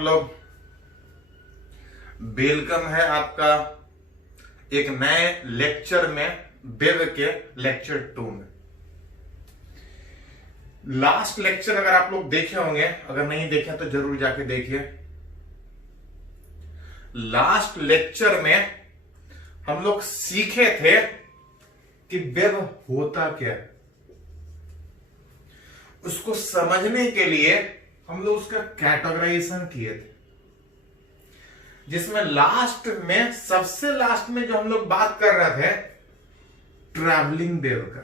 आप लोग, वेलकम है आपका एक नए लेक्चर में, वेव के लेक्चर 2 में। लास्ट लेक्चर अगर आप लोग देखे होंगे, अगर नहीं देखे तो जरूर जाके देखिए। लास्ट लेक्चर में हम लोग सीखे थे कि वेव होता क्या है। उसको समझने के लिए हम लोग उसका कैटेगराइजेशन किए थे, जिसमें लास्ट में, सबसे लास्ट में जो हम लोग बात कर रहे थे ट्रैवलिंग वेव का।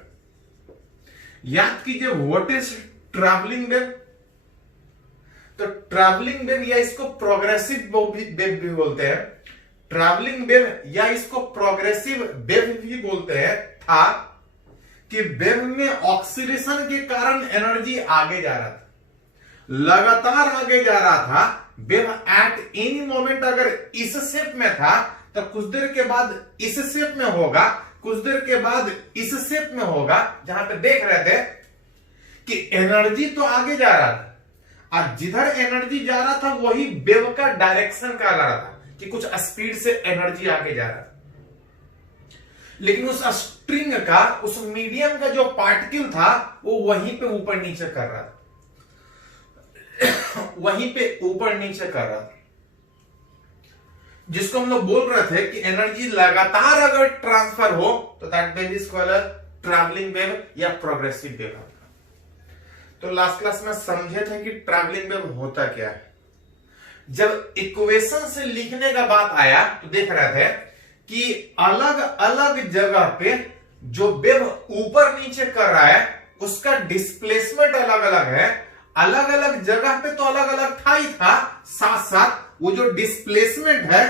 याद कीजिए, व्हाट इज ट्रैवलिंग वेव। तो ट्रैवलिंग वेव या इसको प्रोग्रेसिव वेव भी बोलते हैं, ट्रैवलिंग वेव या इसको प्रोग्रेसिव वेव भी बोलते हैं, था कि वेव में ऑक्सीडेशन के कारण एनर्जी आगे जा रहा था, लगातार आगे जा रहा था। वेव एट एनी मोमेंट अगर इस शेप में था तो कुछ देर के बाद इस शेप में होगा, कुछ देर के बाद इस शेप में होगा। जहां पे देख रहे थे कि एनर्जी तो आगे जा रहा था, और जिधर एनर्जी जा रहा था वही वेव का डायरेक्शन कहला रहा था, कि कुछ स्पीड से एनर्जी आगे जा रहा था। लेकिन उस स्ट्रिंग का, उस मीडियम का जो पार्टिकल था वो वहीं पे ऊपर नीचे कर रहा था, वहीं पे ऊपर नीचे कर रहा था, जिसको हम लोग बोल रहे थे कि एनर्जी लगातार अगर ट्रांसफर हो तो that wave is called travelling wave या प्रोग्रेसिव वेव। तो लास्ट क्लास में समझे थे कि ट्रैवलिंग वेव होता क्या है। जब इक्वेशन से लिखने का बात आया तो देख रहे थे कि अलग अलग जगह पे जो वेव ऊपर नीचे कर रहा है उसका डिस्प्लेसमेंट अलग अलग है। अलग अलग जगह पे तो अलग अलग था ही था, साथ साथ वो जो डिस्प्लेसमेंट है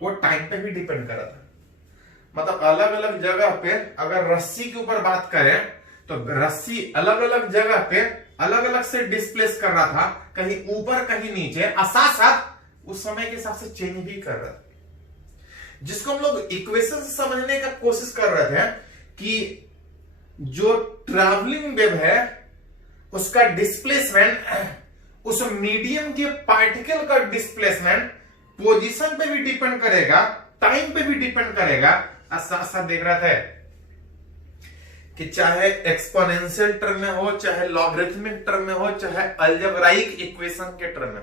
वो टाइम पे भी डिपेंड कर रहा था। मतलब अलग अलग जगह पे अगर रस्सी के ऊपर बात करें तो रस्सी अलग अलग जगह पे अलग अलग से डिस्प्लेस कर रहा था, कहीं ऊपर कहीं नीचे, और साथ साथ उस समय के हिसाब से चेंज भी कर रहा था। जिसको हम लोग इक्वेशन से समझने का कोशिश कर रहे थे कि जो ट्रैवलिंग वेव है उसका डिस्प्लेसमेंट, उस मीडियम के पार्टिकल का डिस्प्लेसमेंट पोजीशन पे भी डिपेंड करेगा, टाइम पे भी डिपेंड करेगा। और साथ साथ देख रहा था कि चाहे एक्सपोनेंशियल टर्म में हो, चाहे लॉगरिथमिक टर्म में हो, चाहे अलजेब्राइक इक्वेशन के टर्म में,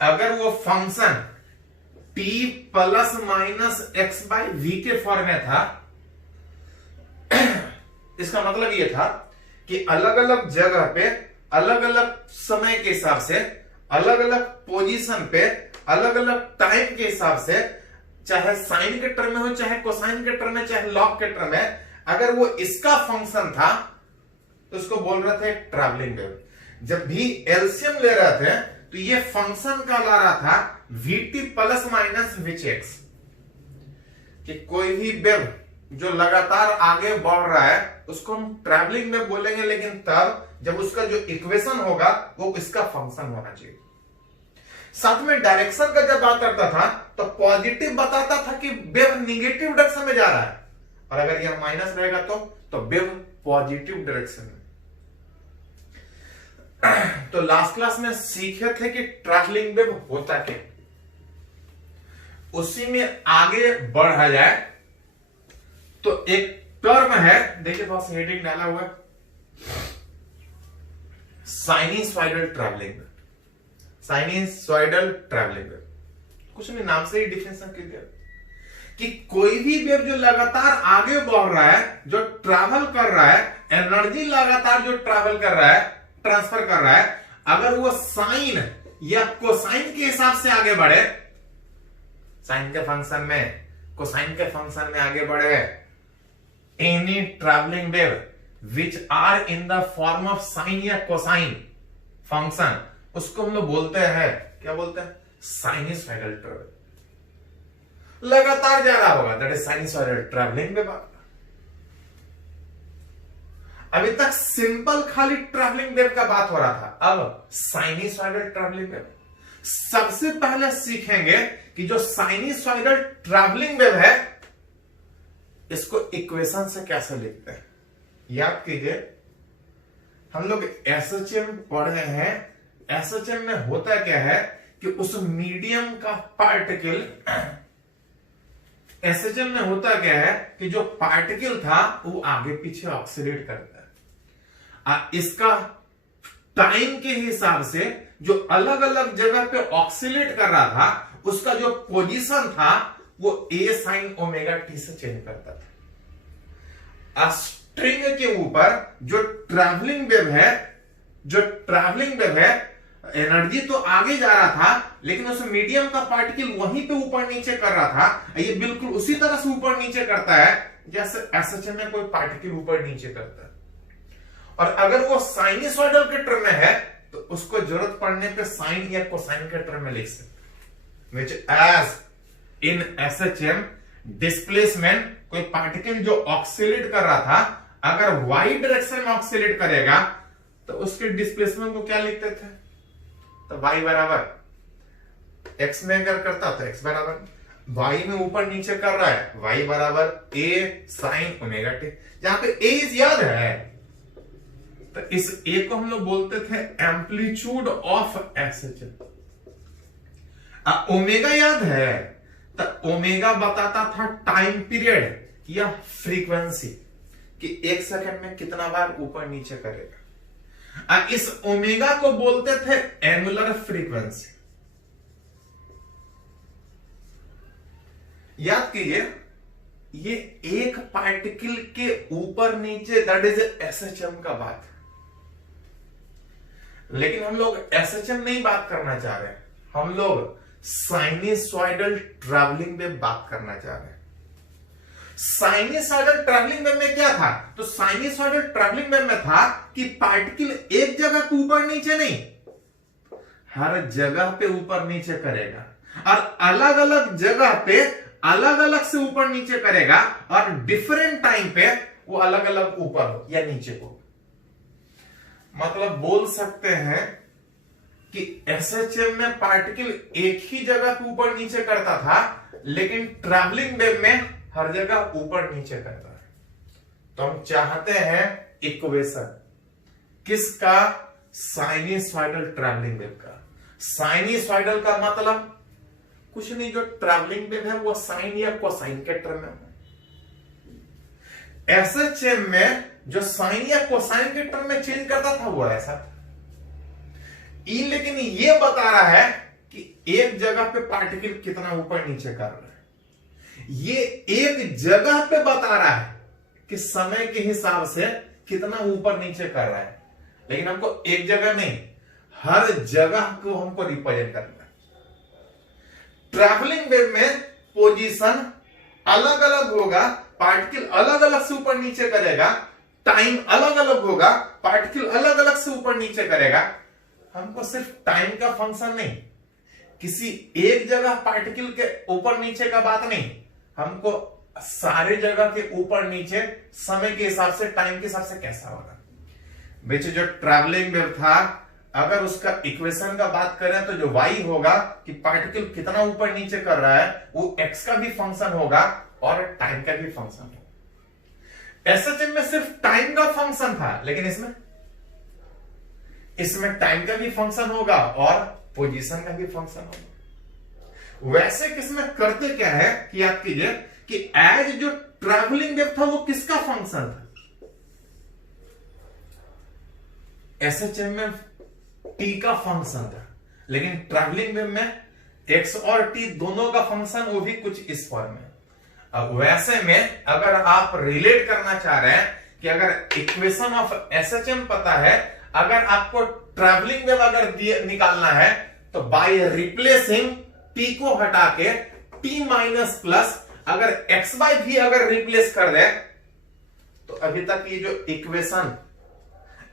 अगर वो function t plus minus x by v के फॉर्म में था, इसका मतलब ये था कि अलग अलग जगह पे, अलग अलग समय के हिसाब से, अलग अलग पोजीशन पे, अलग अलग टाइम के हिसाब से, चाहे साइन के टर्म में हो, चाहे कोसाइन के टर्म में, चाहे लॉग के टर्म में, अगर वो इसका फंक्शन था तो उसको बोल रहे थे ट्रैवलिंग वेव। जब भी एलसीएम ले रहे थे तो ये फंक्शन का ला रहा था vt प्लस माइनस विच एक्स, कि कोई भी वेव जो लगातार आगे बढ़ रहा है उसको हम ट्रैवलिंग वेव बोलेंगे, लेकिन तब जब उसका जो इक्वेशन होगा वो इसका फंक्शन होना चाहिए। साथ में डायरेक्शन का जब बात करता था तो पॉजिटिव बताता था कि वेव निगेटिव डायरेक्शन में जा रहा है, और अगर यह माइनस रहेगा तो वेव पॉजिटिव डायरेक्शन में। तो लास्ट क्लास में सीखे थे कि ट्रैवलिंग वेव होता क्या, उसी में आगे बढ़ा जाए तो एक टर्म है, देखिए पास हेडिंग डाला हुआ है, sinusoidal travelling wave. Sinusoidal travelling wave, कुछ नहीं, नाम से ही डिफिनेशन कर दिया कि कोई भी वेव जो लगातार आगे बढ़ रहा है, जो ट्रैवल कर रहा है, एनर्जी लगातार जो ट्रैवल कर रहा है, ट्रांसफर कर रहा है, अगर वो साइन या कोसाइन के हिसाब से आगे बढ़े, साइन के फंक्शन में, कोसाइन के फंक्शन में आगे बढ़े, any travelling wave which are in the form of sine या कोसाइन फंक्शन, उसको हम लोग बोलते हैं, क्या बोलते हैं, साइनसॉइडल ट्रैवल। लगातार जा रहा होगा, that is sinusoidal travelling wave. अभी तक सिंपल खाली ट्रैवलिंग वेव का बात हो रहा था, अब साइनसॉइडल ट्रैवलिंग वेव। सबसे पहले सीखेंगे कि जो साइनसॉइडल ट्रैवलिंग वेव है इसको इक्वेशन से कैसे लिखते हैं। याद कीजिए, हम लोग एसएचएम पढ़े हैं, एसएचएम में होता क्या है कि उस मीडियम का पार्टिकल, एसएचएम में होता क्या है कि जो पार्टिकल था वो आगे पीछे ऑक्सीडेट करता है। इसका टाइम के हिसाब से जो अलग अलग जगह पे ऑक्सीलेट कर रहा था उसका जो पोजीशन था वो ए साइन ओमेगा टी से चेंज करता था। स्ट्रिंग के ऊपर जो ट्रैवलिंग वेव है, एनर्जी तो आगे जा रहा था लेकिन उस मीडियम का पार्टिकल वहीं पे ऊपर नीचे कर रहा था। ये बिल्कुल उसी तरह से ऊपर नीचे करता है जैसे एसएचएम में कोई पार्टिकल ऊपर नीचे करता है। और अगर वो साइनसॉइडल के टर्म में है तो उसको जरूरत पड़ने पे साइन या कोसाइन के टर्म में लिख सकते, which as in SHM displacement, कोई पार्टिकल जो ऑक्सीलेट कर रहा था अगर वाई डायरेक्शन में ऑक्सीलेट करेगा तो उसके डिस्प्लेसमेंट को क्या लिखते थे, तो y बराबर x में अगर करता तो x बराबर y में ऊपर नीचे कर रहा है y बराबर a साइन ओमेगा टी, जहां पे a याद है तो इस a को हम लोग बोलते थे एम्पलीट्यूड ऑफ एसएचएम। ओमेगा याद है तो ओमेगा बताता था टाइम पीरियड या फ्रीक्वेंसी कि 1 सेकंड में कितना बार ऊपर नीचे करेगा। इस ओमेगा को बोलते थे एंगुलर फ्रीक्वेंसी। याद कीजिए ये एक पार्टिकल के ऊपर नीचे दैट इज एसएचएम का बात, लेकिन हम लोग एसएचएम नहीं बात करना चाह रहे, हम लोग साइनसॉइडल ट्रैवलिंग वेव बात करना चाह रहे हैं। साइनसॉइडल ट्रैवलिंग वेव में क्या था, तो साइनसॉइडल ट्रैवलिंग वेव में था कि पार्टिकल एक जगह पे ऊपर नीचे नहीं, हर जगह पे ऊपर नीचे करेगा और अलग अलग जगह पे अलग अलग से ऊपर नीचे करेगा और डिफरेंट टाइम पे वो अलग अलग ऊपर या नीचे को। मतलब बोल सकते हैं कि एसएचएम में पार्टिकल एक ही जगह पे ऊपर नीचे करता था लेकिन ट्रैवलिंग वेव में हर जगह ऊपर नीचे करता है। तो हम चाहते हैं इक्वेशन किसका, साइनसॉइडल ट्रैवलिंग वेव का। साइनसॉइडल का मतलब कुछ नहीं, जो ट्रैवलिंग वेव है वो साइन या कोसाइन के टर्म में है। एसएचएम में जो साइन या कोसाइन के टर्म में चेंज करता था वो ऐसा, लेकिन ये बता रहा है कि एक जगह पे पार्टिकल कितना ऊपर नीचे कर रहा है। ये एक जगह पे बता रहा है कि समय के हिसाब से कितना ऊपर नीचे कर रहा है, लेकिन हमको एक जगह नहीं हर जगह को हमको रिप्रेजेंट करना है। ट्रैवलिंग वेव में पोजीशन अलग अलग होगा, पार्टिकल अलग अलग से ऊपर नीचे करेगा, टाइम अलग अलग होगा, पार्टिकल अलग अलग से ऊपर नीचे करेगा। हमको सिर्फ टाइम का फंक्शन नहीं, किसी एक जगह पार्टिकल के ऊपर नीचे का बात नहीं, हमको सारे जगह के ऊपर नीचे समय के हिसाब से, टाइम के हिसाब से कैसा होगा। बीच जो ट्रैवलिंग वेव था अगर उसका इक्वेशन का बात करें तो जो y होगा कि पार्टिकल कितना ऊपर नीचे कर रहा है वो x का भी फंक्शन होगा और टाइम का भी फंक्शन होगा। एसएचएम में सिर्फ टाइम का फंक्शन था, लेकिन इसमें टाइम का भी फंक्शन होगा और पोजीशन का भी फंक्शन होगा। वैसे किसमें करते क्या है कि याद कीजिए कि एज जो ट्रैवलिंग वेव था वो किसका फंक्शन था, एसएचएम में t का फंक्शन था, लेकिन ट्रैवलिंग वेव में x और t दोनों का फंक्शन वो भी कुछ इस फॉर्म में। अब वैसे में अगर आप रिलेट करना चाह रहे हैं कि अगर इक्वेशन ऑफ एसएचएम पता है, अगर आपको ट्रैवलिंग वेव अगर निकालना है तो बाय रिप्लेसिंग t को हटा के t माइनस प्लस अगर x बाय v अगर रिप्लेस कर दे तो अभी तक ये जो इक्वेशन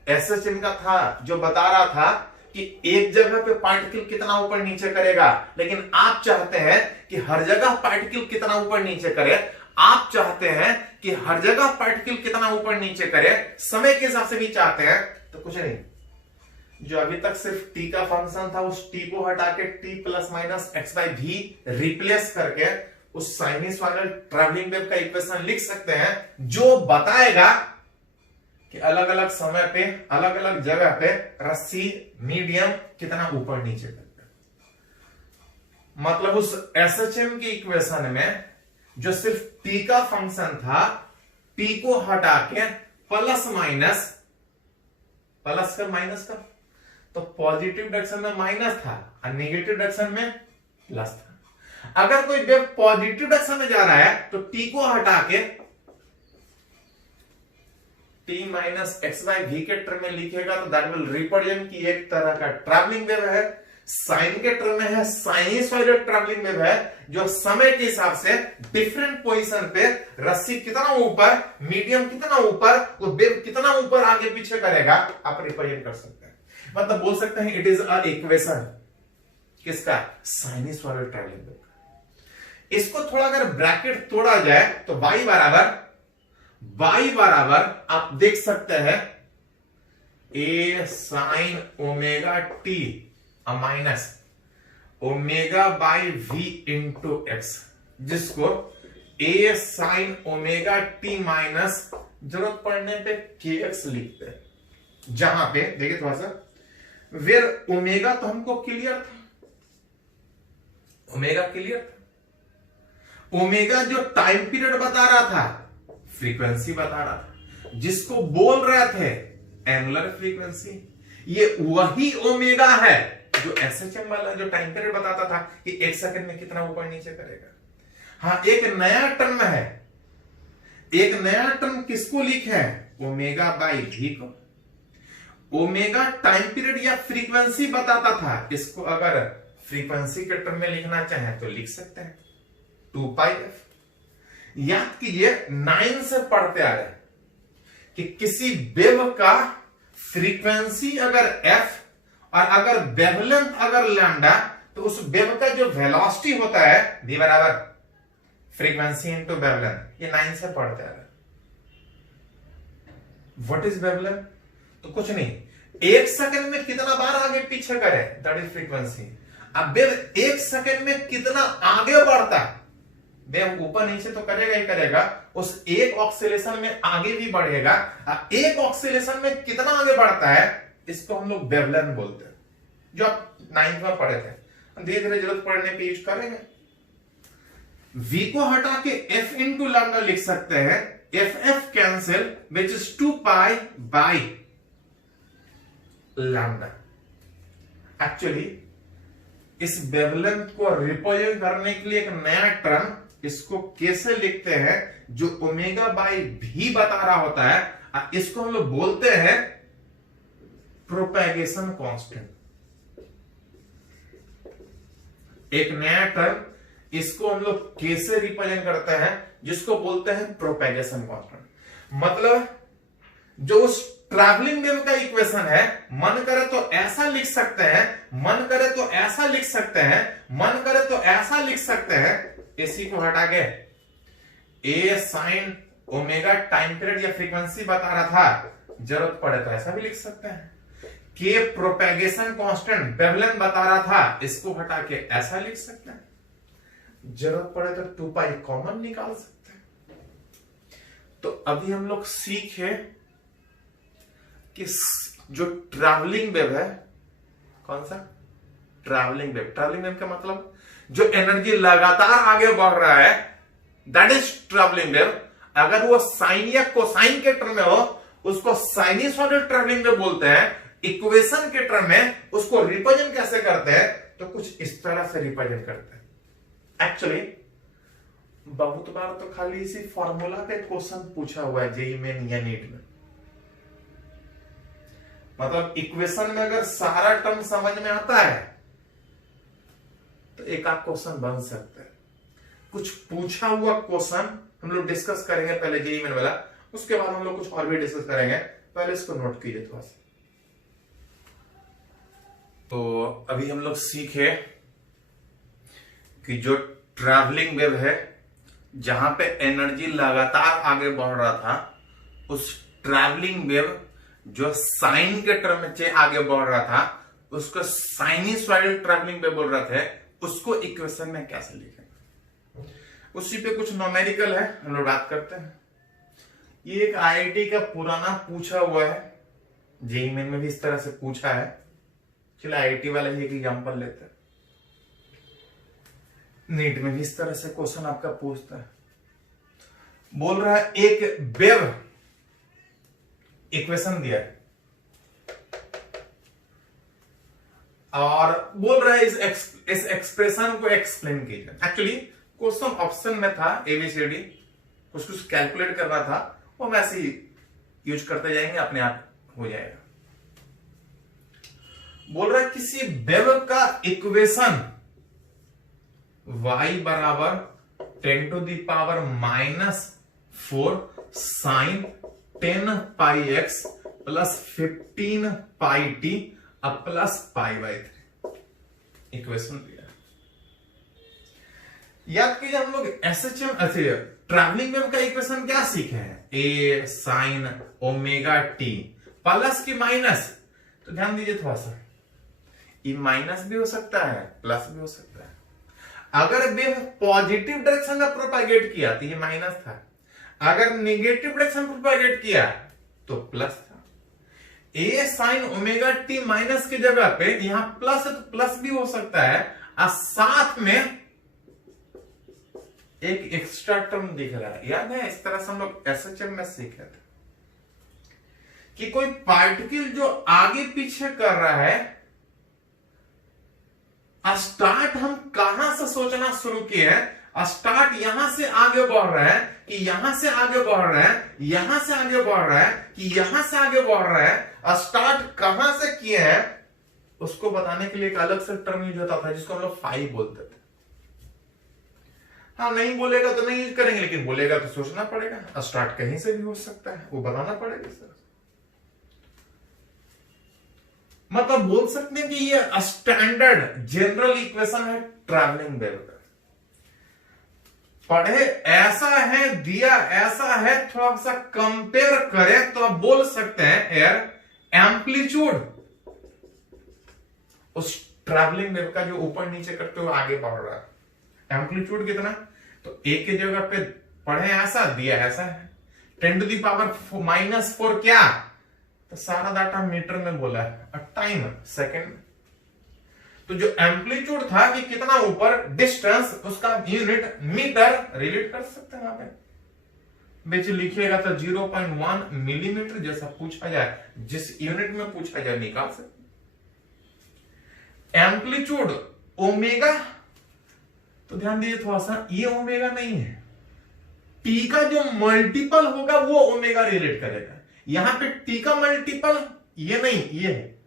एसएचएम का था जो बता रहा था कि एक जगह पे पार्टिकल कितना ऊपर नीचे करेगा, लेकिन आप चाहते हैं कि हर जगह पार्टिकल कितना ऊपर नीचे करे, आप चाहते हैं कि हर जगह पार्टिकल कितना ऊपर नीचे करे, समय के हिसाब से भी चाहते हैं, तो कुछ नहीं, जो अभी तक सिर्फ t का फंक्शन था उस t को हटा के t plus minus x by v replace करके उस साइनसॉइडल ट्रैवलिंग वेव का इक्वेशन लिख सकते हैं जो बताएगा कि अलग अलग समय पे अलग अलग जगह पे रस्सी मीडियम कितना ऊपर नीचे करता है। मतलब उस एसएचएम की इक्वेशन में जो सिर्फ टी का फंक्शन था, टी को हटा के प्लस का माइनस का, तो पॉजिटिव डायरेक्शन में माइनस था और नेगेटिव डायरेक्शन में प्लस था। अगर कोई वेव पॉजिटिव डायरेक्शन में जा रहा है तो टी को हटा के t minus x by v के टर्म में लिखेगा तो दैट विल रिप्रेजेंट की एक तरह का ट्रैवलिंग वेव है। साइन के टर्म में है साइनसॉइडल ट्रैवलिंग वेव है, जो समय के हिसाब से डिफरेंट पोजीशन पे रस्सी कितना ऊपर, मीडियम कितना ऊपर, वो वेव कितना ऊपर आगे पीछे करेगा आप रिप्रेजेंट कर सकते हैं। मतलब बोल सकते हैं इट इज अ इक्वेशन किसका, साइनसॉइडल ट्रैवलिंग वेव का। इसको थोड़ा अगर ब्रैकेट तोड़ा जाए तो y बराबर आप देख सकते हैं a sine omega T minus omega by v into x, जिसको a sine omega T minus जरूरत पड़ने पे kx लिखते हैं। जहां पे देखिए थोड़ा सा वेर ओमेगा तो हमको क्लियर था, ओमेगा क्लियर था। ओमेगा जो टाइम पीरियड बता रहा था, फ्रीक्वेंसी बता रहा था, जिसको बोल रहे थे एंगुलर फ्रीक्वेंसी, ये वही ओमेगा है जो एसएचएम वाला जो टाइम पीरियड बताता था कि एक सेकंड में कितना ऊपर नीचे करेगा। हाँ, एक नया टर्म है, एक नया टर्म किसको लिखे है, ओमेगा बाई वी को। ओमेगा टाइम पीरियड या फ्रीक्वेंसी बताता था, इसको अगर फ्रीक्वेंसी के टर्म में लिखना चाहें तो लिख सकते हैं 2πf। याद कीजिए 9 से पढ़ते आ रहे कि किसी वेव का फ्रीक्वेंसी अगर f और अगर वेवलेंथ अगर लैम्डा, तो उस वेव का जो वेलोसिटी होता है v बराबर फ्रीक्वेंसी इंटू वेवलेंथ, ये 9 से पढ़ते आ रहे। What is wavelength? तो कुछ नहीं, एक सेकंड में कितना बार आगे पीछे करे दैट इज फ्रीक्वेंसी। अब वेव एक सेकंड में कितना आगे बढ़ता है, वेव ऊपर नीचे तो करेगा ही करेगा, उस एक ऑक्सीलेशन में आगे भी बढ़ेगा। एक ऑक्सीलेशन में कितना आगे बढ़ता है, इसको हम लोग वेवलेंथ बोलते हैं, जो आप 9th में पढ़े थे। धीरे धीरे जरूरत पड़ने पे यूज करेंगे। v को हटा के f इंटू लैम्डा लिख सकते हैं, ff cancel which is 2π by lambda. Actually इस वेवलेंथ को रिप्रेजेंट करने के लिए एक नया टर्म, इसको कैसे लिखते हैं, जो ओमेगा बाई भी बता रहा होता है, इसको हम लोग बोलते हैं प्रोपेगेशन कांस्टेंट। एक नया टर्म, इसको हम लोग कैसे रिप्रेजेंट करते हैं, जिसको बोलते हैं प्रोपेगेशन कांस्टेंट। मतलब जो उस ट्रैवलिंग वेव का इक्वेशन है, मन करे तो ऐसा लिख सकते हैं, मन करे तो ऐसा लिख सकते हैं, मन करे तो ऐसा लिख सकते हैं। इसी को हटा के a sine omega time period या फ्रीक्वेंसी बता रहा था, जरूरत पड़े तो ऐसा भी लिख सकते हैं। k प्रोपेगेशन कांस्टेंट वेवलेंथ बता रहा था, इसको हटा के ऐसा लिख सकते हैं। जरूरत पड़े तो 2π कॉमन निकाल सकते हैं। तो अभी हम लोग सीखे कि जो ट्रैवलिंग वेव है, कौन सा ट्रैवलिंग वेव, ट्रैवलिंग वेव का मतलब जो एनर्जी लगातार आगे बढ़ रहा है, दैट इज ट्रैवलिंग वेव। अगर वो साइन या कोसाइन के टर्म में हो, उसको साइनसॉइडल ट्रैवलिंग वेव बोलते हैं। इक्वेशन के टर्म में उसको रिप्रेजेंट कैसे करते हैं, तो कुछ इस तरह से रिप्रेजेंट करते हैं। एक्चुअली बहुत बार तो खाली इसी फॉर्मूला पे क्वेश्चन पूछा हुआ है जेईई मेन या नीट में। मतलब इक्वेशन में अगर सारा टर्म समझ में आता है तो एक आध क्वेश्चन बन सकता है। कुछ पूछा हुआ क्वेश्चन हम लोग डिस्कस करेंगे पहले जेईई मेन वाला, उसके बाद हम लोग कुछ और भी डिस्कस करेंगे। पहले इसको नोट कीजिए थोड़ा सा। तो अभी हम लोग सीखे कि जो ट्रैवलिंग वेव है, जहां पे एनर्जी लगातार आगे बढ़ रहा था, उस ट्रैवलिंग वेव जो साइन के टर्म में आगे बढ़ रहा था, उसको साइनसॉइडल ट्रैवलिंग वेव बोल रहे थे। उसको इक्वेशन में कैसे लिखेंगे, उसी पे कुछ न्यूमेरिकल है, हम लोग बात करते हैं। ये एक आईआईटी का पुराना पूछा हुआ है, जेईई मेन में भी इस तरह से पूछा है। चलो आईआईटी वाले ही एक एग्जांपल लेते हैं। नीट में भी इस तरह से क्वेश्चन आपका पूछता है। बोल रहा है एक वेव इक्वेशन दिया है और बोल रहा है इस एक्सप्रेशन को एक्सप्लेन कीजिए। एक्चुअली क्वेश्चन ऑप्शन में था एबीसीडी, कुछ कैलकुलेट करना था, वो हम ऐसे ही यूज करते जाएंगे, अपने आप हो जाएगा। बोल रहा है किसी वेव का इक्वेशन y बराबर 10 to the power -4 sin 10 pi x plus 15 pi t अब प्लस π/3 इक्वेशन दिया। याद कीजिए हम लोग एसएचएम ट्रैवलिंग वेव का इक्वेशन क्या सीखे हैं, a sin omega T plus की माइनस। तो ध्यान दीजिए थोड़ा सा, ये माइनस भी हो सकता है प्लस भी हो सकता है। अगर वेव पॉजिटिव डायरेक्शन में प्रोपागेट किया तो ये माइनस था, अगर नेगेटिव डायरेक्शन प्रोपागेट किया तो प्लस था। ए साइन ओमेगा टी माइनस की जगह पे यहां प्लस है तो प्लस भी हो सकता है, और साथ में एक एक्स्ट्रा टर्म दिख रहा है। याद है इस तरह से हम लोग एसएचएम में सीखे थे कि कोई पार्टिकल जो आगे पीछे कर रहा है, स्टार्ट हम कहां से सोचना शुरू किए हैं, स्टार्ट यहां से आगे बढ़ रहा है कि यहां से आगे बढ़ रहा है, यहां से आगे बढ़ रहा है कि यहां से आगे बढ़ रहा है, स्टार्ट कहां से किए हैं उसको बताने के लिए एक अलग से टर्म यूज होता था जिसको हम लोग फाई बोलते थे। हाँ नहीं बोलेगा तो नहीं यूज करेंगे, लेकिन बोलेगा तो सोचना पड़ेगा, स्टार्ट कहीं से भी हो सकता है, वो बताना पड़ेगा सर। मतलब बोल सकते हैं कि ये स्टैंडर्ड जनरल इक्वेशन है ट्रैवलिंग वेव का। पढ़े ऐसा है, दिया ऐसा है, थोड़ा सा कंपेयर करें तो आप बोल सकते हैं एयर एम्पलीट्यूड उस ट्रैवलिंग वेव का जो ऊपर नीचे करते हुए आगे बढ़ रहा है, एम्पलीट्यूड कितना, तो एक की जगह पे पढ़े ऐसा, दिया ऐसा है, 10 to the power -4 क्या, तो सारा डाटा मीटर में बोला है, और टाइम सेकंड। तो जो एम्पलीट्यूड था कि कितना ऊपर डिस्टेंस, उसका यूनिट मीटर रिलेट कर सकते हैं। यहां पे बीच लिखिएगा तो 0.1 मिलीमीटर जैसा पूछा जाए, जिस यूनिट में पूछा जाए निकाल सकते। एम्पलीट्यूड ओमेगा, तो ध्यान दीजिए थोड़ा सा, ये ओमेगा नहीं है, टी का जो मल्टीपल होगा वो ओमेगा रिलेट करेगा। यहां पे टी का मल्टीपल ये नहीं, ये है,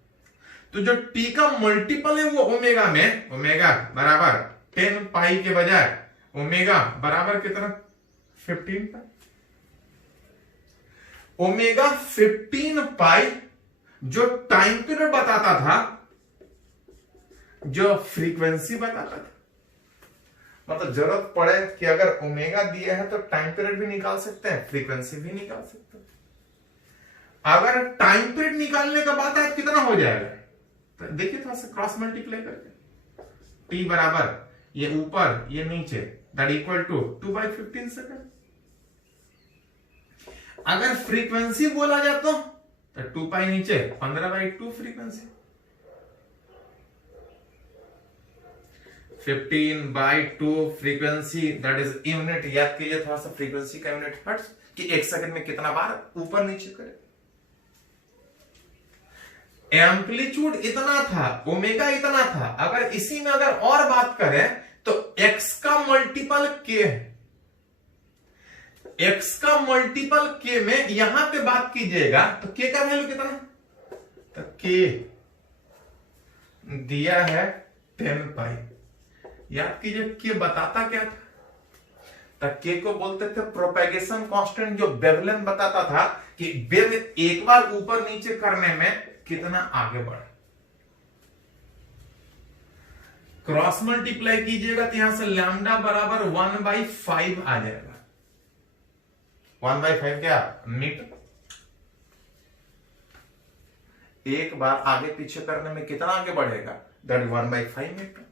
तो जो टी का मल्टीपल है वो ओमेगा में, ओमेगा बराबर 10 पाई के बजाय ओमेगा बराबर कितना 15 पाई, ओमेगा 15 पाई जो टाइम पीरियड बताता था, जो फ्रीक्वेंसी बताता था। मतलब जरूरत पड़े कि अगर ओमेगा दिया है तो टाइम पीरियड भी निकाल सकते हैं, फ्रीक्वेंसी भी निकाल सकते हैं। अगर टाइम पीरियड निकालने का बात है कितना हो जाएगा, तो देखिए थोड़ा सा क्रॉस मल्टीप्लाई करके, टी बराबर ये ऊपर ये नीचे, दैट इक्वल टू 2/15 सेकंड। अगर फ्रीक्वेंसी बोला जाए तो 2 पाई नीचे 15/2 frequency, 15/2 frequency, that is unit. याद कीजिए थोड़ा सा फ्रीक्वेंसी का यूनिट हर्ट्ज, कि एक सेकंड में कितना बार ऊपर नीचे करे। एम्पलीट्यूड इतना था, ओमेगा इतना था, अगर इसी में अगर और बात करें तो x का मल्टीपल k है, x का मल्टीपल k में यहां पे बात कीजिएगा तो k का वैल्यू कितना, तो k दिया है 10 पाई। याद कीजिए k बताता क्या था, तो k को बोलते थे प्रोपेगेशन कांस्टेंट, जो वेवलेंथ बताता था कि वेव एक बार ऊपर नीचे करने में कितना आगे बढ़े। क्रॉस मल्टीप्लाई कीजिएगा तो यहां से लैम्डा बराबर 1/5 आ जाएगा। 1/5 क्या मीटर, एक बार आगे पीछे करने में कितना आगे बढ़ेगा, दैट 1/5 मीटर।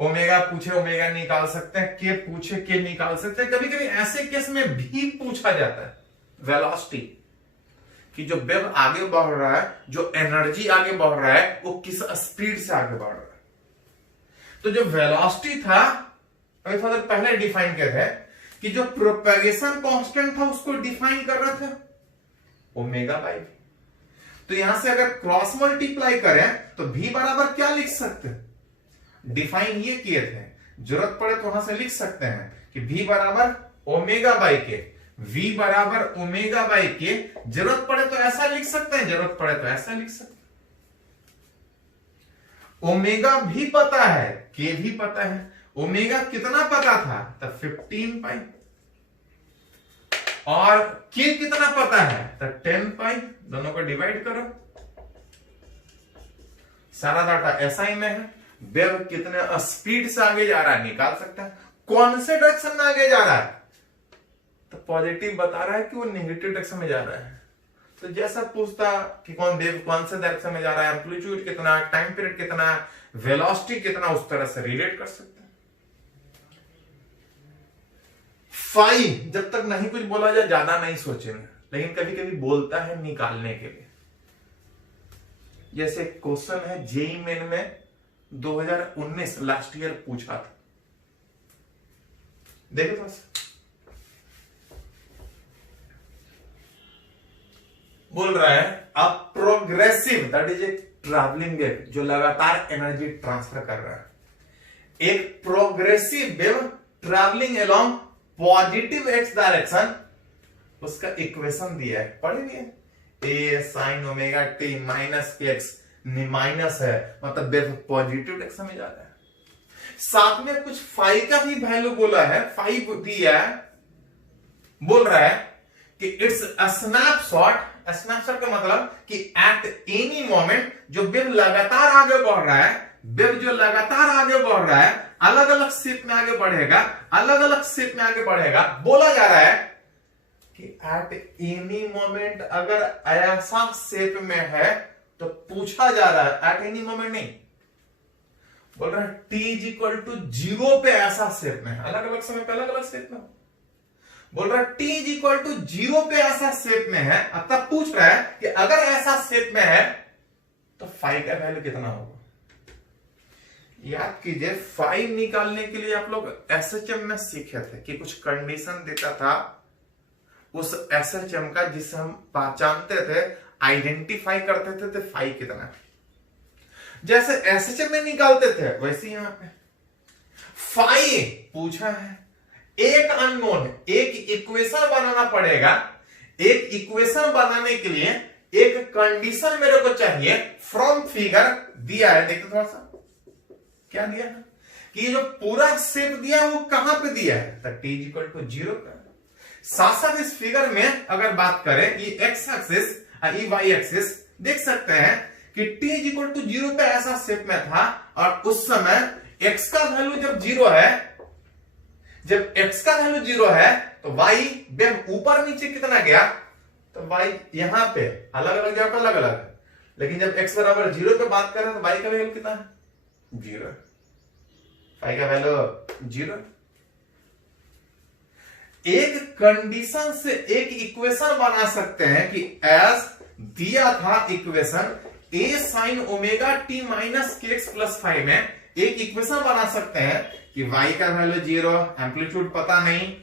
ओमेगा पूछे ओमेगा निकाल सकते हैं, के पूछे के निकाल सकते हैं। कभी कभी ऐसे केस में भी पूछा जाता है वेलोसिटी, कि जो वेव आगे बढ़ रहा है, जो एनर्जी आगे बढ़ रहा है, वो किस स्पीड से आगे बढ़ रहा है। तो जो वेलोसिटी था, अभी थोड़ा देर पहले डिफाइन किया था कि जो प्रोपेगेशन कांस्टेंट था उसको डिफाइन कर रहा था ओमेगा बाई वी। तो यहां से अगर क्रॉस मल्टीप्लाई करें तो v बराबर क्या लिख सकते हैं, डिफाइन ये किए थे, जरूरत पड़े तो वहां से लिख सकते हैं कि v बराबर ओमेगा बाई के, v बराबर ओमेगा बाई के। जरूरत पड़े तो ऐसा लिख सकते हैं, जरूरत पड़े तो ऐसा लिख सकते हैं। ओमेगा भी पता है, के भी पता है। ओमेगा कितना पता था, तो 15 पाई, और के कितना पता है, तो 10 पाई। दोनों को डिवाइड करो, सारा डाटा एसआई में है। वेव कितने स्पीड से आगे जा रहा है निकाल सकता है। कौन से डायरेक्शन में आगे जा रहा है, तो पॉजिटिव बता रहा है कि वो नेगेटिव डायरेक्शन में जा रहा है। तो जैसा पूछता कि कौन वेव कौन से डायरेक्शन में जा रहा है, एम्पलीट्यूड कितना, टाइम पीरियड कितना, वेलोसिटी कितना, उस तरह से रिलेट कर सकते हैं। फाई जब तक नहीं कुछ बोला जाए ज्यादा नहीं सोचेंगे, लेकिन कभी कभी बोलता है निकालने के लिए। जैसे क्वेश्चन है जेई मेन में 2019 लास्ट ईयर पूछा था, देखो थोड़ा सा। बोल रहा है a progressive, that is a travelling wave, जो लगातार एनर्जी ट्रांसफर कर रहा है। एक progressive wave travelling along positive x direction, उसका इक्वेशन दिया है, पढ़े नहीं है, ए साइन ओमेगा टी माइनस के एक्स, माइनस है मतलब वेव पॉजिटिव डायरेक्शन में जा रहा है। साथ में कुछ फाई का भी वैल्यू बोला है, फाई दिया है। बोल रहा है कि इट्स अ स्नैपशॉट, स्नैपशॉट का मतलब कि एट एनी मोमेंट जो वेव लगातार आगे बढ़ रहा है, वेव जो लगातार आगे बढ़ रहा है, अलग अलग शेप में आगे बढ़ेगा, अलग अलग शेप में आगे बढ़ेगा। बोला जा रहा है कि एट एनी मोमेंट अगर ऐसा शेप में है तो पूछा जा रहा है, एट एनी मोमेंट नहीं, बोल रहा है t इज इक्वल टू 0 पे ऐसा शेप में, अलग अलग समय पे अलग अलग शेप में। बोल रहा है t इज इक्वल टू 0 पे ऐसा शेप में है, तब पूछ रहा है कि अगर ऐसा शेप में है तो फाई का वैल्यू कितना होगा। याद कीजिए, फाई निकालने के लिए आप लोग एसएचएम में सीखे थे कि कुछ कंडीशन देता था उस एसएचएम का, जिससे हम पहचानते थे, आइडेंटिफाई करते थे तो फाई कितना है। जैसे एसएचएम में निकालते थे वैसे यहां पे फाई पूछा है। एक अननोन, एक इक्वेशन बनाना पड़ेगा। एक इक्वेशन बनाने के लिए एक कंडीशन मेरे को चाहिए। फ्रॉम फिगर दिया है, देखो थोड़ा सा क्या दिया है कि ये जो पूरा शेप दिया है वो कहां पे दिया है, तो t इज इक्वल टू 0 पे। साथ साथ इस फिगर में अगर बात करें ये एक्स एक्सिस ये वाई एक्सिस, देख सकते हैं कि t इज इक्वल टू 0 पे ऐसा शेप में था, और उस समय x का वैल्यू जब 0 है, जब x का वैल्यू 0 है तो y वेव ऊपर नीचे कितना गया, तो y यहां पे अलग अलग जगह अलग अलग है, लेकिन जब x बराबर 0 पे बात कर रहे हैं तो y का वैल्यू कितना है, 0, फाई का वैल्यू 0। एक कंडीशन से एक इक्वेशन बना सकते हैं कि एज दिया था equation a sine omega T minus के एक्स प्लस 5 में एक इक्वेशन बना सकते हैं कि y का वैल्यू 0, एम्पलीट्यूड पता नहीं।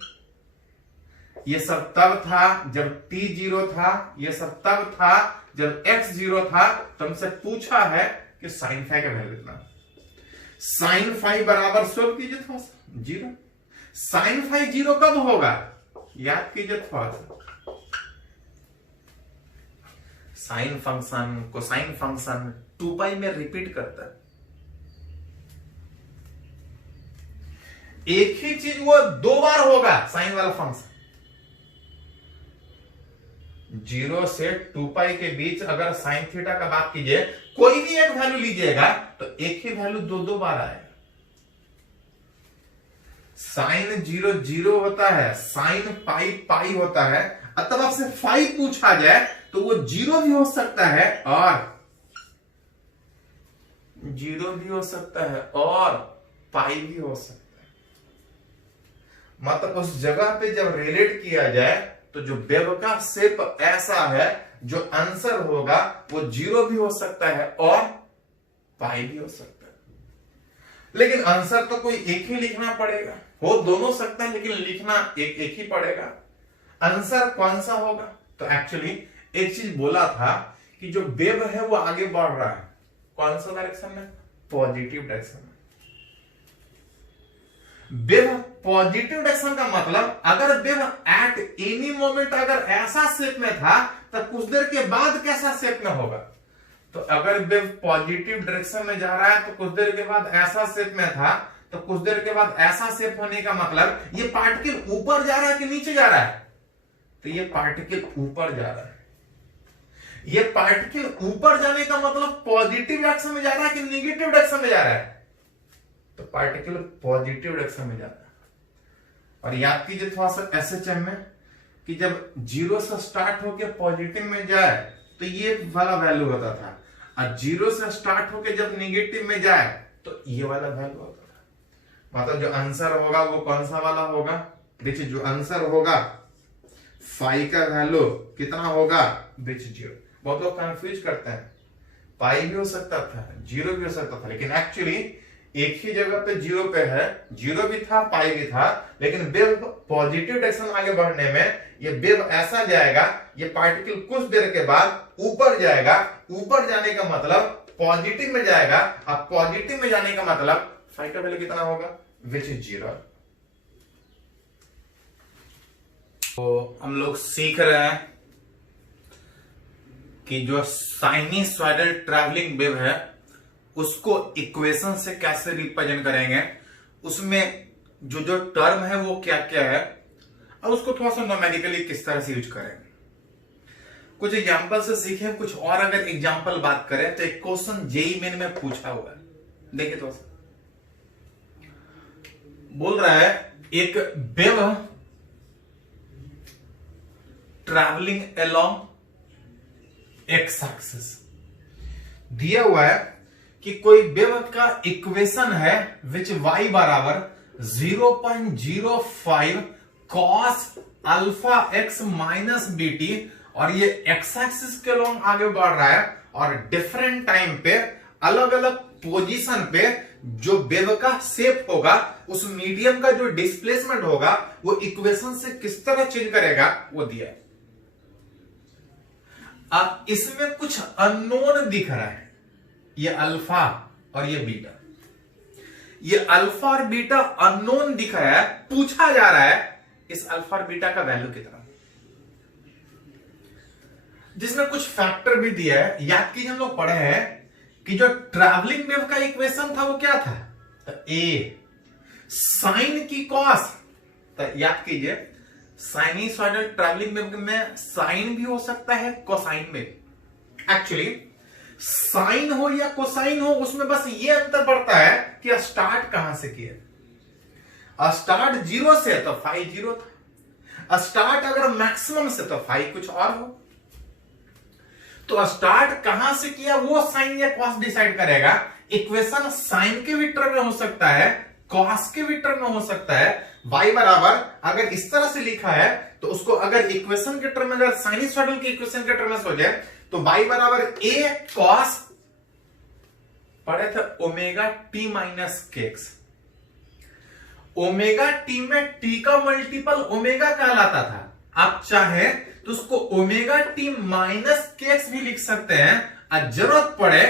ये सब तब था जब t 0 था, ये सब तब था जब x 0 था। तो हमसे पूछा है कि साइन फाई का वैल्यू कितना, साइन फाई बराबर सोल्व कीजिए थोड़ा सा 0। साइन फाई 0 कब होगा, याद कीजिए थोड़ा सा। साइन फंक्शन कोसाइन फंक्शन 2 पाई में रिपीट करता है। एक ही चीज वो 2 बार होगा साइन वाला फंक्शन। 0 से 2 पाई के बीच अगर साइन थीटा का बात कीजिए, कोई भी एक वैल्यू लीजिएगा तो एक ही वैल्यू 2 बार आएगा। साइन 0 0 होता है, साइन पाई पाई होता है। तब आपसे फाई पूछा जाए तो वो 0 भी हो सकता है और 0 भी हो सकता है और पाई भी हो सकता है। मतलब उस जगह पे जब रिलेट किया जाए तो जो वेव का शेप ऐसा है, जो आंसर होगा वो 0 भी हो सकता है और पाई भी हो सकता है। लेकिन आंसर तो कोई एक ही लिखना पड़ेगा, हो दोनों सकता है लेकिन लिखना एक ही पड़ेगा। आंसर कौन सा होगा? तो एक्चुअली एक चीज बोला था कि जो वेव है वो आगे बढ़ रहा है, कौन सा डायरेक्शन में? पॉजिटिव डायरेक्शन में। वेव पॉजिटिव डायरेक्शन का मतलब अगर वेव एट एनी मोमेंट अगर ऐसा शेप में था तो कुछ देर के बाद कैसा शेप में होगा? तो अगर वेव पॉजिटिव डायरेक्शन में जा रहा है तो कुछ देर के बाद ऐसा शेप में था, तो कुछ देर के बाद ऐसा शेप होने का मतलब ये पार्टिकल ऊपर जा रहा है कि नीचे जा रहा है? तो ये पार्टिकल ऊपर जा रहा है। ये पार्टिकल ऊपर जाने का मतलब पॉजिटिव डायरेक्शन में जा रहा है कि नेगेटिव डायरेक्शन में जा रहा है? तो पार्टिकल पॉजिटिव डायरेक्शन में जाता है। और याद कीजिए थोड़ा सा एसएचएम में कि जब 0 से स्टार्ट होकर पॉजिटिव में जाए तो ये वाला वैल्यू होता था, और 0 से स्टार्ट होकर जब नेगेटिव में जाए तो ये वाला वैल्यू होता था। मतलब जो आंसर होगा वो कौन सा वाला होगा? देखिए जो आंसर होगा फाई का वैल्यू कितना होगा? बिच 0। बहुत लोग कंफ्यूज करते हैं, पाई भी हो सकता था, 0 भी हो सकता था, लेकिन एक्चुअली एक ही जगह पे 0 पे है, 0 भी था पाई भी था, लेकिन वेव पॉजिटिव डायरेक्शन आगे बढ़ने में ये वेव ऐसा जाएगा, ये पार्टिकल कुछ देर के बाद ऊपर जाएगा। ऊपर जाने का मतलब पॉजिटिव में जाएगा, अब पॉजिटिव में जाने का मतलब फाई का वैल्यू कितना होगा? Which is 0। तो हम लोग सीख रहे हैं कि जो साइनसॉइडल ट्रैवलिंग वेव है उसको इक्वेशन से कैसे रिप्रेजेंट करेंगे, उसमें जो जो टर्म है वो क्या क्या है, और उसको थोड़ा सा न्यूमेरिकली किस तरह से यूज करेंगे। कुछ एग्जांपल से सीखें, कुछ और अगर एग्जांपल बात करें तो एक क्वेश्चन जेईई मेन में पूछा हुआ है, देखिए थोड़ा सा बोल रहा है एक wave travelling along x axis दिया हुआ है कि कोई वेव का इक्वेशन है विच y बराबर 0.05 cos alpha x minus BT, और ये x एक्सिस के लॉन्ग आगे बढ़ रहा है और डिफरेंट टाइम पे अलग अलग पोजीशन पे जो वेव का शेप होगा, उस मीडियम का जो डिस्प्लेसमेंट होगा वो इक्वेशन से किस तरह चेंज करेगा वो दिया है। अब इसमें कुछ अननोन दिख रहा है, ये अल्फा और ये बीटा, ये अल्फा और बीटा अननोन दिख रहा है। पूछा जा रहा है इस अल्फा और बीटा का वैल्यू कितना, जिसमें कुछ फैक्टर भी दिया है। याद कीजिए हम लोग पढ़े हैं कि जो ट्रैवलिंग वेव का इक्वेशन था वो क्या था? तो ए साइन की कॉस, तो याद कीजिए साइनसॉइडल ट्रैवलिंग वेव में साइन भी हो सकता है, कोसाइन में। एक्चुअली साइन हो या कोसाइन हो उसमें बस ये अंतर पड़ता है कि स्टार्ट कहां से किया। स्टार्ट 0 से तो फाई 0 था, स्टार्ट अगर मैक्सिमम से तो फाई कुछ और हो। तो स्टार्ट कहां से किया वो साइन या कॉस डिसाइड करेगा। इक्वेशन साइन के भी टर्म में हो सकता है, कॉस के भी टर्म में हो सकता है। y बराबर अगर इस तरह से लिखा है तो उसको अगर इक्वेशन के टर्म में, अगर साइनसॉइडल के इक्वेशन के टर्म में सोचे तो y बराबर a cos, पढ़े थे ओमेगा टी माइनस के एक्स। ओमेगा टी में t का मल्टीपल ओमेगा कहलाता था। आप चाहे तो उसको ओमेगा टी माइनस के एक्स भी लिख सकते हैं, और जरूरत पड़े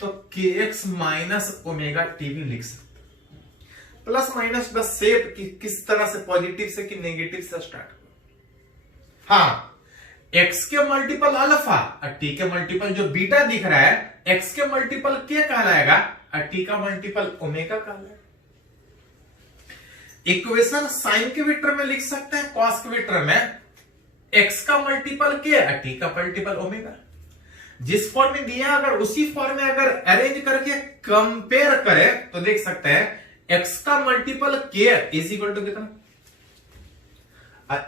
तो के एक्स माइनस ओमेगा टी भी लिख सकते हैं। प्लस माइनस बस शेप किस तरह से, पॉजिटिव से कि नेगेटिव से स्टार्ट हो। हाँ, x के मल्टीपल अल्फा और t के मल्टीपल जो बीटा दिख रहा है, x के मल्टीपल के कहलाएगा और t का मल्टीपल ओमेगा कहलाएगा। इक्वेशन साइन के भी टर्म में लिख सकते हैं, कॉस के भी टर्म में, x का मल्टीपल के और t का मल्टीपल ओमेगा। जिस फॉर्म में दिया अगर उसी फॉर्म में अगर अरेंज करके कंपेयर करें तो देख सकते हैं x का मल्टीपल के इज इक्वल टू कितना।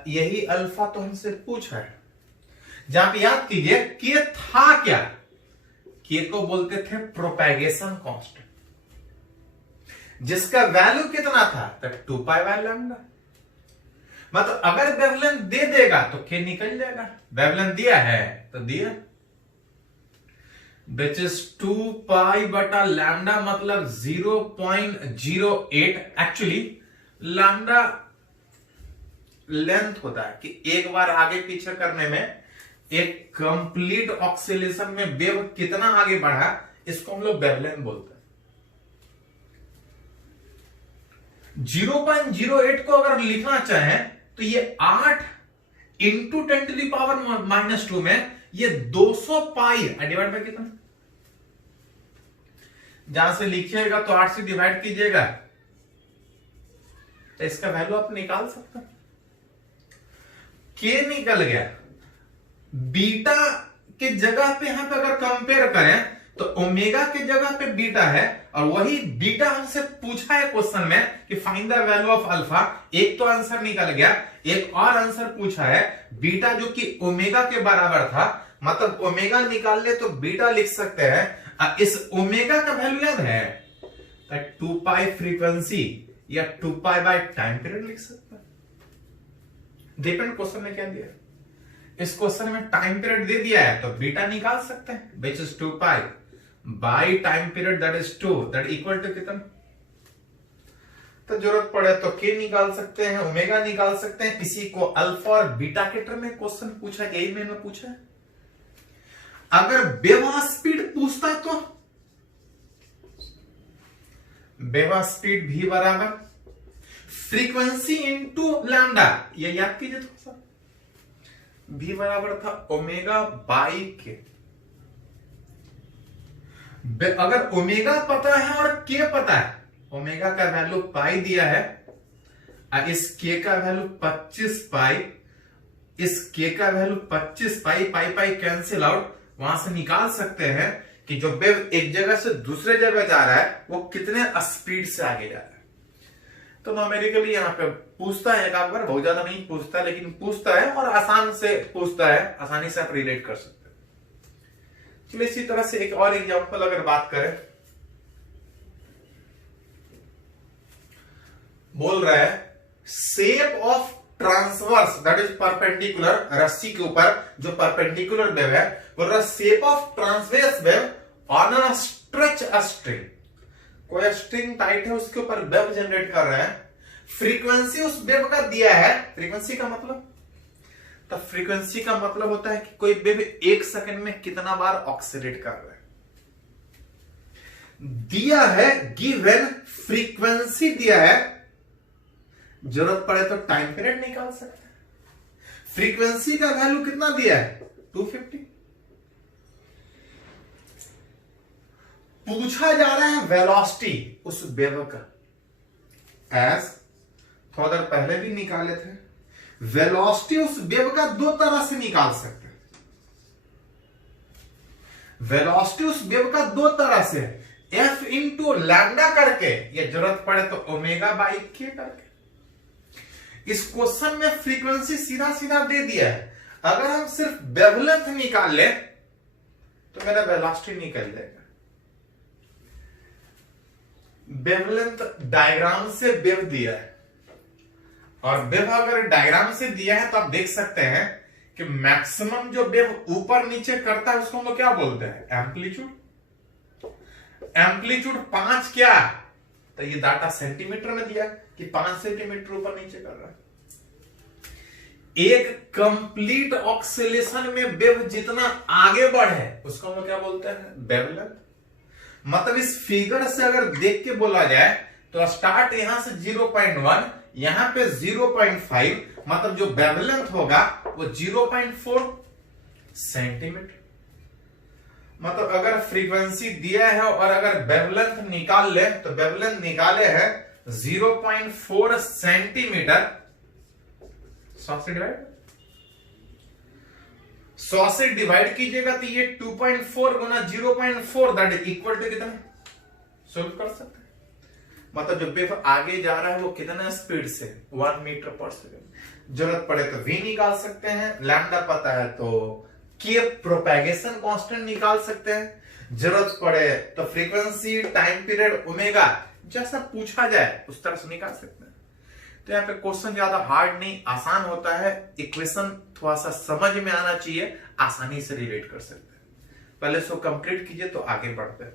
यही अल्फा तो हमसे पूछा है, जहां पे याद कीजिए के था क्या, के को बोलते थे प्रोपेगेशन कांस्टेंट, जिसका वैल्यू कितना था, तो 2 पाई बाय लैम्डा। मतलब अगर वेवलेंथ दे देगा तो के निकल जाएगा, वेवलेंथ दिया है तो दिया, विच इज 2 पाई बटा लैम्डा, मतलब 0.08। एक्चुअली लैम्डा लेंथ होता है कि एक बार आगे पीछे करने में एक कंप्लीट ऑक्सीलेशन में वेव कितना आगे बढ़ा, इसको हम लोग वेवलेंथ बोलते हैं। 0.08 को अगर लिखना चाहें तो ये 8 इंटू 10⁻⁻² में ये 200 पाई डिवाइड बाय कितना, जहां से लिखिएगा तो 8 से डिवाइड कीजिएगा तो इसका वैल्यू आप निकाल सकते हैं। के निकल गया, बीटा के जगह पे यहां पे अगर कंपेयर करें तो ओमेगा के जगह पे बीटा है, और वही बीटा हमसे पूछा है क्वेश्चन में कि find the value of alpha. एक तो आंसर निकल गया, एक और आंसर पूछा है बीटा जो कि ओमेगा के बराबर था, मतलब ओमेगा निकाल ले तो बीटा लिख सकते हैं। इस ओमेगा का वैल्यू याद है, 2 पाई फ्रीक्वेंसी या 2 पाई बाय टाइम पीरियड लिख सकते हैं, डिपेंड क्वेश्चन में क्या दिया। इस क्वेश्चन में टाइम पीरियड दे दिया है तो बीटा निकाल सकते हैं, which is 2 pi by time period that is 2, that equal to कितना। तो जरूरत पड़े तो के निकाल सकते हैं, ओमेगा निकाल सकते हैं। इसी को अल्फा और बीटा के टर्म में क्वेश्चन पूछा, यही मैंने पूछा है। अगर वेव स्पीड पूछता तो वेव स्पीड भी बराबर फ्रीक्वेंसी इंटू लैम्डा, ये याद कीजिए थोड़ा सा, भी बराबर था ओमेगा बाई के। अगर ओमेगा पता है और के पता है, ओमेगा का वैल्यू पाई दिया है, इस के का वैल्यू 25 पाई, इस के का वैल्यू 25 पाई, पाई पाई कैंसिल आउट, वहां से निकाल सकते हैं कि जो वेव एक जगह से दूसरे जगह जा रहा है वो कितने स्पीड से आगे जा रहा है। तो न्यूमेरिकली यहाँ पे पूछता है एक आध बार, बहुत ज्यादा नहीं पूछता लेकिन पूछता है, और आसान से पूछता है, आसानी से आप रिलेट कर सकते हैं। चलिए इसी तरह से एक और एग्जांपल अगर बात करें, बोल रहा है shape of transverse that is perpendicular, रस्सी के ऊपर जो परपेंडिकुलर वेव है, बोल रहा है shape of transverse wave on a stretch string. कोई स्ट्रिंग टाइट है, उसके ऊपर वेव जनरेट कर रहे हैं, फ्रीक्वेंसी उस वेव का दिया है। फ्रीक्वेंसी का मतलब, तो फ्रीक्वेंसी का मतलब होता है कि कोई वेव 1 सेकंड में कितना बार ऑक्सीलेट कर रहा है। दिया है, गिवन फ्रीक्वेंसी दिया है, जरूरत पड़े तो टाइम पीरियड निकाल सकते हैं। फ्रीक्वेंसी का वैल्यू कितना दिया है, 250। पूछा जा रहा है वेलोसिटी उस वेव का, एज थोड़ा देर पहले भी निकाले थे। वेलोसिटी उस वेव का दो तरह से निकाल सकते हैं। वेलोसिटी उस वेव का दो तरह से, एफ इंटू लैम्डा करके, या जरूरत पड़े तो ओमेगा बाई के करके। इस क्वेश्चन में फ्रीक्वेंसी सीधा सीधा दे दिया है, अगर हम सिर्फ वेवलेंथ निकाल ले तो मेरा वेलोसिटी निकल जाएगा। वेवलेंथ डायग्राम से वेव दिया है, और वेव अगर डायग्राम से दिया है तो आप देख सकते हैं कि मैक्सिमम जो वेव ऊपर नीचे करता है उसको हम लोग क्या बोलते हैं, एम्पलीट्यूड। एम्पलीट्यूड 5 क्या, तो ये डाटा सेंटीमीटर में दिया कि 5 सेंटीमीटर ऊपर नीचे कर रहा है। एक कंप्लीट ऑक्सीलेशन में वेव जितना आगे बढ़े उसको हम लोग क्या बोलते हैं, वेवलेंथ। मतलब इस फिगर से अगर देख के बोला जाए तो स्टार्ट यहां से 0.1, यहां पे 0.5, मतलब जो वेवलेंथ होगा वो 0.4 सेंटीमीटर। मतलब अगर फ्रीक्वेंसी दिया है और अगर वेवलेंथ निकाल ले तो वेवलेंथ निकाले है 0.4 सेंटीमीटर। 100 से डिवाइड कीजिएगा तो ये 2.4 गुना 0.4 दैट इज इक्वल टू कितना, सोल्व कर सकते हैं। मतलब जो वेव आगे जा रहा है वो कितना स्पीड से, 1 मीटर पर सेकंड। जरूरत पड़े तो v निकाल सकते हैं, लैम्डा पता है तो के प्रोपेगेशन कांस्टेंट निकाल सकते हैं। जरूरत पड़े तो फ्रीक्वेंसी टाइम पीरियड ओमेगा जैसा पूछा जाए उस तरह से निकाल सकते हैं। तो यहाँ पे क्वेश्चन ज्यादा हार्ड नहीं, आसान होता है, इक्वेशन थोड़ा सा समझ में आना चाहिए, आसानी से रिलेट कर सकते हैं। पहले इसको कंप्लीट कीजिए तो आगे बढ़ते हैं।